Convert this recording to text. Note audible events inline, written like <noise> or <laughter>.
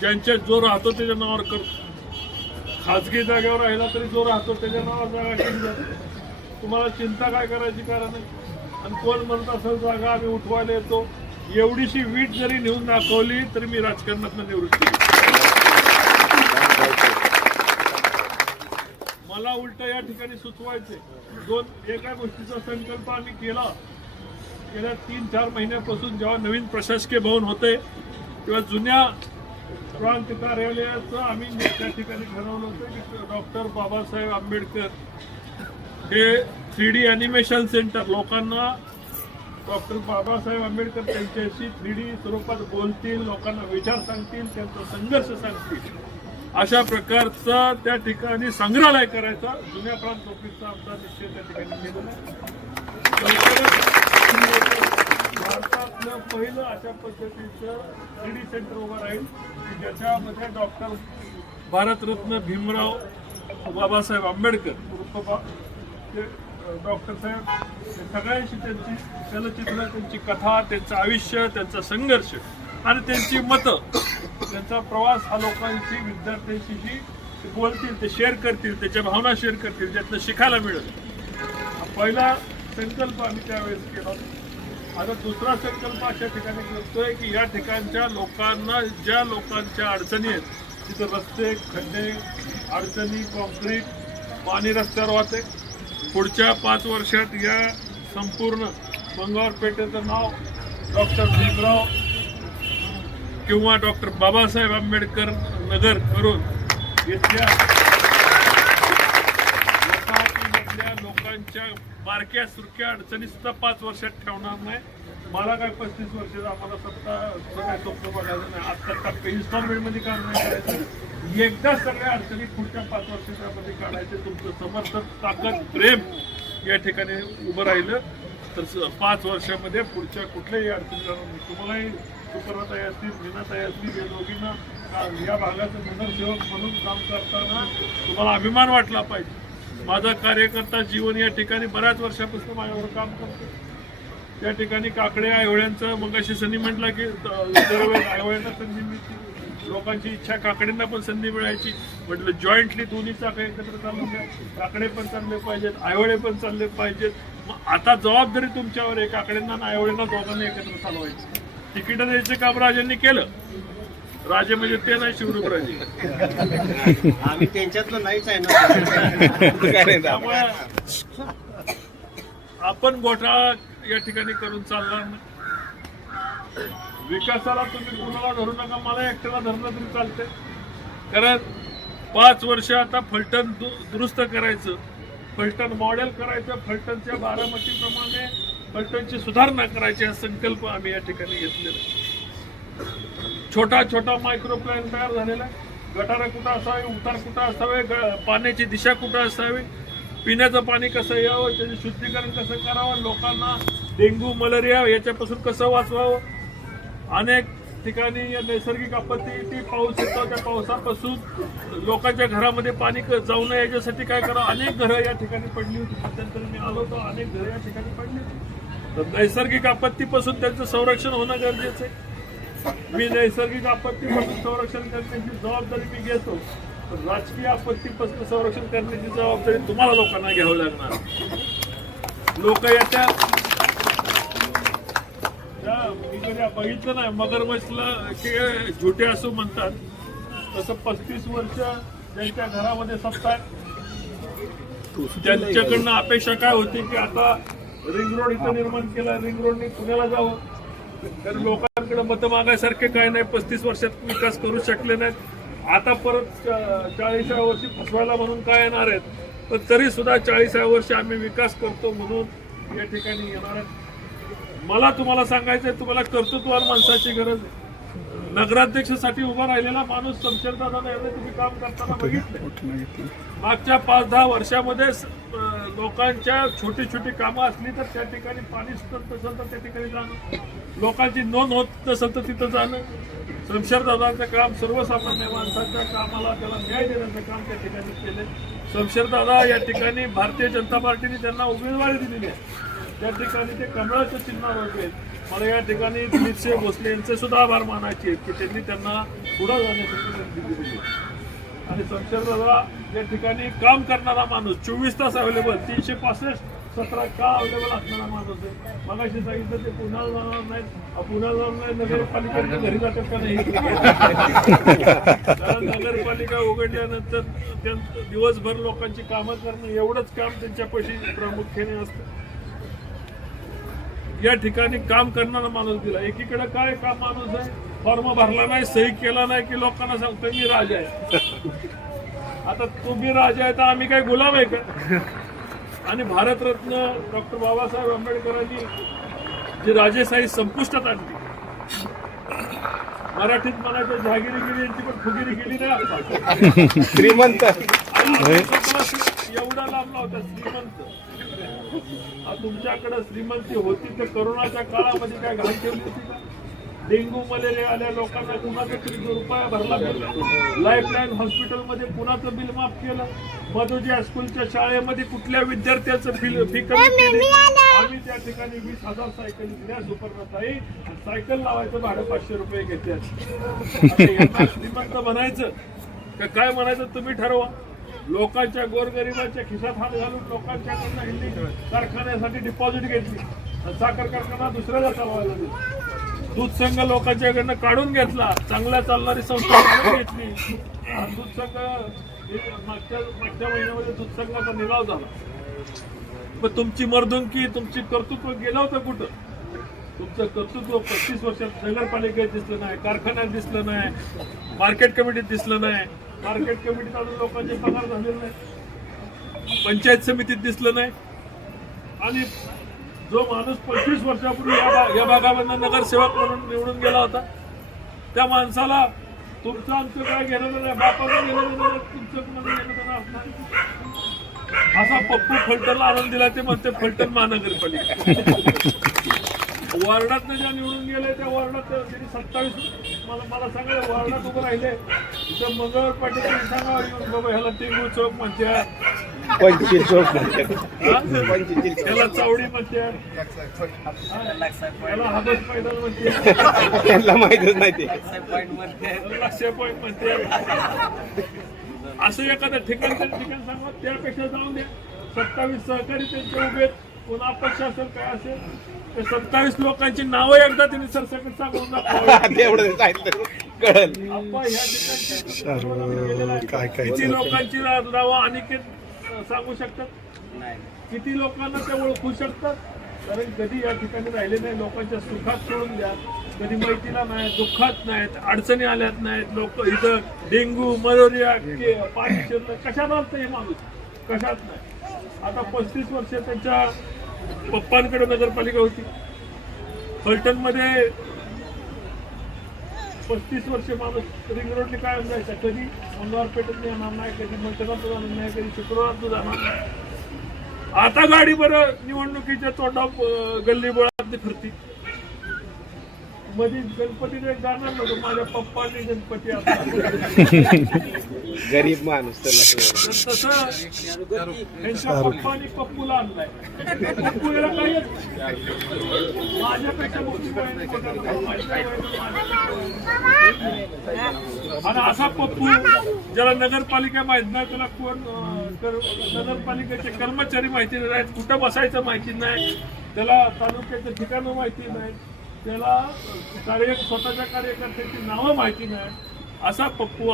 ज्यांच्या जो राहतो त्याच्या नावावर कर खाजगी जागेवर राहिला तरी जो राहतो त्याच्या नावावर जागा केली जाते. तुम्हाला चिंता काय करायची कारण आहे? आणि कोण म्हणत असेल जागा आम्ही उठवायला येतो? एवढीशी वीट जरी नेऊन दाखवली तरी मी राजकारणातनं निवृत्ती मला उलट या ठिकाणी सुचवायचे दोन एका गोष्टीचा संकल्प आम्ही केला. गेल्या तीन चार महिन्यापासून जेव्हा नवीन प्रशासकीय भवन होते तेव्हा जुन्या प्रांत कार्यालयाचं आम्ही त्या ठिकाणी ठरवलं होतं की डॉक्टर बाबासाहेब आंबेडकर हे थ्री डी ॲनिमेशन सेंटर लोकांना डॉक्टर बाबासाहेब आंबेडकर त्यांच्याशी थ्री डी स्वरूपात बोलतील लोकांना विचार सांगतील त्यांचा संघर्ष सांगतील. अशा प्रकारचा त्या ठिकाणी संग्रहालय करायचा. जुन्या प्रांत ऑफिसचा आमचा निश्चय त्या ठिकाणी केलेला आहे. भारतातलं पहिलं अशा पद्धतीचं थ्री डी सेंटर उभं राहील की ज्याच्यामध्ये डॉक्टर भारतरत्न भीमराव बाबासाहेब आंबेडकर उर्फ ते डॉक्टर साहेब हे सगळ्यांशी त्यांची चलचित्र त्यांची कथा त्यांचं आयुष्य त्यांचा संघर्ष आणि त्यांची मतं त्यांचा प्रवास हा लोकांशी विद्यार्थ्यांशी जी ते बोलतील ते शेअर करतील त्याच्या भावना शेअर करतील ज्यातनं शिकायला मिळेल. पहिला संकल्प आम्ही त्यावेळेस केला आता दुसरा संकल्प अशा ठिकाणी करतोय की या ठिकाणच्या लोकांना ज्या लोकांच्या अडचणी आहेत तिथं रस्ते खड्डे अडचणी कॉन्क्रीट पाणी रस्त्यावर वाहते. पुढच्या पाच वर्षात या संपूर्ण मंगळवार पेठेचं नाव डॉक्टर भीमराव किंवा डॉक्टर बाबासाहेब आंबेडकर नगर करून इथल्या वसाहतीमधल्या बारक्या सुरक्या अडचणी सुद्धा पाच वर्षात ठेवणार नाही. मला काय पस्तीस वर्षाचा आम्हाला सत्ता काय स्वप्न बघायचं नाही. आता टप्पे इन्स्टॉलमेंटमध्ये काम नाही करायचं. एकदा सगळ्या अडचणी पुढच्या पाच वर्षाच्यामध्ये काढायचे तुमचं समर्थन ताकद प्रेम या ठिकाणी उभं राहिलं. तर स- पाच वर्षामध्ये पुढच्या कुठल्याही अडचणी जाणार नाही. तुम्हालाही सुपर्णताई असतील मीनाताई असतील या दोघींना या भागाचं नगरसेवक म्हणून काम करताना तुम्हाला अभिमान वाटला पाहिजे. माझा कार्यकर्ता जीवन या ठिकाणी बऱ्याच वर्षापासून माझ्यावर काम करतो. त्या ठिकाणी काकडे आयवळ्यांचं मग अशी संधी म्हटलं की दरवेळेस आयवळ्यांना संधी मिळते. लोकांची इच्छा काकड्यांना पण संधी मिळायची. म्हटलं जॉईंटली दोन्ही चाकं एकत्र चालू काकडे पण चालले पाहिजेत आयवळे पण चालले पाहिजेत. मग आता जबाबदारी तुमच्यावर आहे. काकड्यांना आणि आयवळ्यांना दोघांना एकत्र चालवायची. तिकीटं द्यायचं काम राजांनी केलं. राजे म्हणजे ते नाही शिवरूपराजे आम्ही त्यांच्यातलं नाहीच आहे ना. त्यामुळे आपण घोटाळा या ठिकाणी करून चालणार विकासाला तुम्ही कुणाला धरू नका मला एकट्याला धरलं तरी चालते कारण पाच वर्ष आता फलटण दुरुस्त करायचं फलटण मॉडेल करायचं फलटणच्या बारामतीप्रमाणे फलटणची सुधारणा करायची हा संकल्प आम्ही या ठिकाणी घेतलेला. छोटा छोटा मायक्रो प्लॅन तयार झालेला आहे. गटारा कुठं असावे उतार कुठं असावे ग- पाण्याची दिशा कुठं असावी पिण्याचं पाणी कसं यावं त्याचे शुद्धीकरण कसं करावं लोकांना डेंग्यू मलेरिया याच्यापासून कसं वाचवावं? अनेक ठिकाणी या नैसर्गिक आपत्ती ती पाऊस येतो त्या पावसापासून लोकांच्या घरामध्ये पाणी क- जाऊ नये याच्यासाठी काय करावं अनेक घरं या ठिकाणी पडली होती. मध्यंतरी मी आलो होतो अनेक घरं या ठिकाणी पडली होती. तर नैसर्गिक आपत्तीपासून त्यांचं संरक्षण होणं गरजेचं आहे. मी नैसर्गिक आपत्तीपासून संरक्षण करण्याची जबाबदारी मी घेतो. राजकीय आपत्तीपासून संरक्षण करण्याची जबाबदारी तुम्हाला लोकांना घ्यावं लागणार. लोक कधी बघितलं नाही. मगरमच्छला की झुटे असो म्हणतात. तसं पस्तीस वर्ष ज्यांच्या घरामध्ये सत्ता आहे. त्यांच्याकडनं अपेक्षा काय होती की आता रिंग रोड इथं निर्माण केला रिंग रोडने पुण्याला जावं. कारण लोकांकडे मतं मागायसारखे काय नाही. पस्तीस वर्षात विकास करू शकले नाहीत. आता परत चाळीसाव्या वर्षी फसवायला म्हणून काय येणार आहेत? पण तरी सुद्धा चाळीसाव्या वर्षी आम्ही विकास करतो म्हणून या ठिकाणी येणार आहेत. मला तुम्हाला सांगायचंय तुम्हाला कर्तृत्वान माणसाची गरज आहे. नगराध्यक्षासाठी उभा राहिलेला माणूस शमशेरदादा एवढे तुम्ही काम करताना बघितले मागच्या पाच दहा वर्षामध्ये लोकांच्या छोटी छोटी कामं असली तर त्या ठिकाणी पाणी सुटत नसेल तर त्या ठिकाणी जाणं. लोकांची नोंद होत नसेल तर तिथं जाणं. शमशेरदादांचं काम सर्वसामान्य माणसाच्या कामाला त्याला न्याय देण्याचं काम त्या ठिकाणी केले शमशेरदादा या ठिकाणी भारतीय जनता पार्टीने त्यांना उमेदवारी दिलेली आहे. त्या ठिकाणी ते कमळाच्या चिन्हावर होते. मला या ठिकाणी दिलीपसिंह भोसले यांचे सुद्धा आभार मानायचे की त्यांनी त्यांना पुढं जाण्यासाठी संधी दिलेली आणि संक्षेपला या ठिकाणी काम करणारा माणूस चोवीस तास अवेलेबल तीनशे पासष्ट सतरा का अवेलेबल असणारा माणूस आहे. मगाशी सांगितलं ते पुण्याला जाणार नाहीत. पुण्याला जाणार नाही नगरपालिकेच्या घरी जातात का नाही? कारण नगरपालिका उघडल्यानंतर त्यां- दिवसभर लोकांची कामं करणं एवढंच काम त्यांच्यापाशी प्रामुख्याने असतं. या ठिकाणी काम करणारा माणूस दिला एकीकडे काय काम माणूस आहे? फॉर्म भरला नाही सही केला नाही की लोकांना सांगतो मी राजा आहे. आता तुम्ही राजा आहे तर आम्ही काय गुलाम आहे का? आणि भारतरत्न डॉक्टर बाबासाहेब आंबेडकरांनी जी राजेशाही संपुष्टात आणली मराठीत म्हणायचं जहागिरी गेली यांची पण फुगिरी गेली नाही. श्रीमंत. एवढा लांबला होता श्रीमंत. तुमच्याकडे श्रीमंती होती तर करोनाच्या काळामध्ये काय घाण ठेवली होती का? डेंग्यू मलेरिया आल्या लोकांना कुणाचं तरी रुपया भरला बिल लाईफलाईन हॉस्पिटलमध्ये कुणाचं बिल माफ केलं? मधुजी हायस्कूलच्या शाळेमध्ये कुठल्या विद्यार्थ्याचं बिल फी कमी केली? आम्ही त्या ठिकाणी वीस हजार सायकल दिल्या सुपर्णताई सायकल लावायचं भाडं पाचशे रुपये घेतले. आता यांना श्रीमंत म्हणायचं. का काय म्हणायचं तुम्ही ठरवा. लोकांच्या गोरगरिबाच्या खिशात हात घालून लोकांच्याकडनं कारखान्यासाठी डिपॉझिट घेतली. साखर कारखाना दुसऱ्याला चालवायला दिला. दूध संघ लोकांच्याकडनं काढून घेतला. चांगल्या चालणारी संस्था काढून घेतली. दूध संघ हे मागच्या मागच्या महिन्यामध्ये दूध संघाचा निलाव झाला. पण तुमची मर्दुंकी तुमची कर्तृत्व गेलं होतं कुठं? तुमचं कर्तृत्व पस्तीस वर्षात नगरपालिकेत दिसलं नाही कारखान्यात दिसलं नाही मार्केट कमिटीत दिसलं नाही. मार्केट कमिटीत अजून लोकांचे पगार झालेले नाही. पंचायत समितीत दिसलं नाही. आणि जो माणूस पंचवीस वर्षापूर्वी या या भागामधनं नगरसेवक म्हणून निवडून गेला होता त्या माणसाला तुमचं आमचं काय घेणं नाही घेणं नाही तुमचं देणं असणार. असा पप्पू फलटणला आनंद दिला ते म्हणते फलटण महानगरपालिका <laughs> वॉर्डात ज्या निवडून गेले त्या वॉर्डात त्यांनी सत्तावीस मला मला सांगा वॉर्डात उभं राहिले. तिथं मंगळवार पाटील सांगा येऊन बाबा ह्याला टेंगू चौक म्हणते पंचवीस चौक? पंचवीस त्याला चावडी म्हणते त्याला हाबस पैदल म्हणते त्यांना माहितच नाही ते. लक्ष्य पॉईंट म्हणते असं एखादं ठिकाण ठिकाण सांगा त्यापेक्षा जाऊन द्या. सत्तावीस सहकारी त्यांचे उभे पुन्हा अपक्ष असेल काय असेल ते सत्तावीस लोकांची नावं एकदा त्यांनी सरसकट सांगून दाखवावी. <laughs> तेवढं सांगितलं. कळल. आप्पा ह्या ठिकाणचे काय काय किती लोकांची नावं अनिकेत अं, सांगू शकतात? किती लोकांना ते ओळखू शकतात? कारण कधी या ठिकाणी राहिले नाही. लोकांच्या सुखात सोडून द्या. कधी मैतीला नाही दुःखात नाहीत अडचणी आल्यात नाहीत. लोक इथं डेंग्यू मलेरिया के पाणी शिरलं. कशात आलं हे माणूस? कशात नाही? आता पस्तीस वर्ष त्यांच्या पप्पांकडे नगरपालिका होती. फलटणमध्ये पस्तीस वर्ष माणूस रिंग रोडने काय जायचा कधी मंगळवार पेठेत येणार नाही कधी मंचनात जाणार नाही कधी शुक्रवार जाणार नाही. आता गाडी बरं निवडणुकीच्या तोंडा गल्ली बोळात फिरती. मध्ये गणपतीने नव्हतं. माझ्या पप्पाने गणपती <laughs> गरीब माणूस तसं त्यांच्या पप्पानी पप्पूला आणलाय. पप्पू याला नाही. माझ्यापेक्षा आणि असा पप्पू ज्याला नगरपालिका माहीत नाही त्याला कोण नगरपालिकेचे कर्मचारी माहिती नाहीत कुठं बसायचं माहिती नाही त्याला तालुक्याचं ठिकाणं माहिती नाही. त्याला कार्य स्वतःच्या कार्यकर्त्याची नावं माहिती नाही. असा पप्पू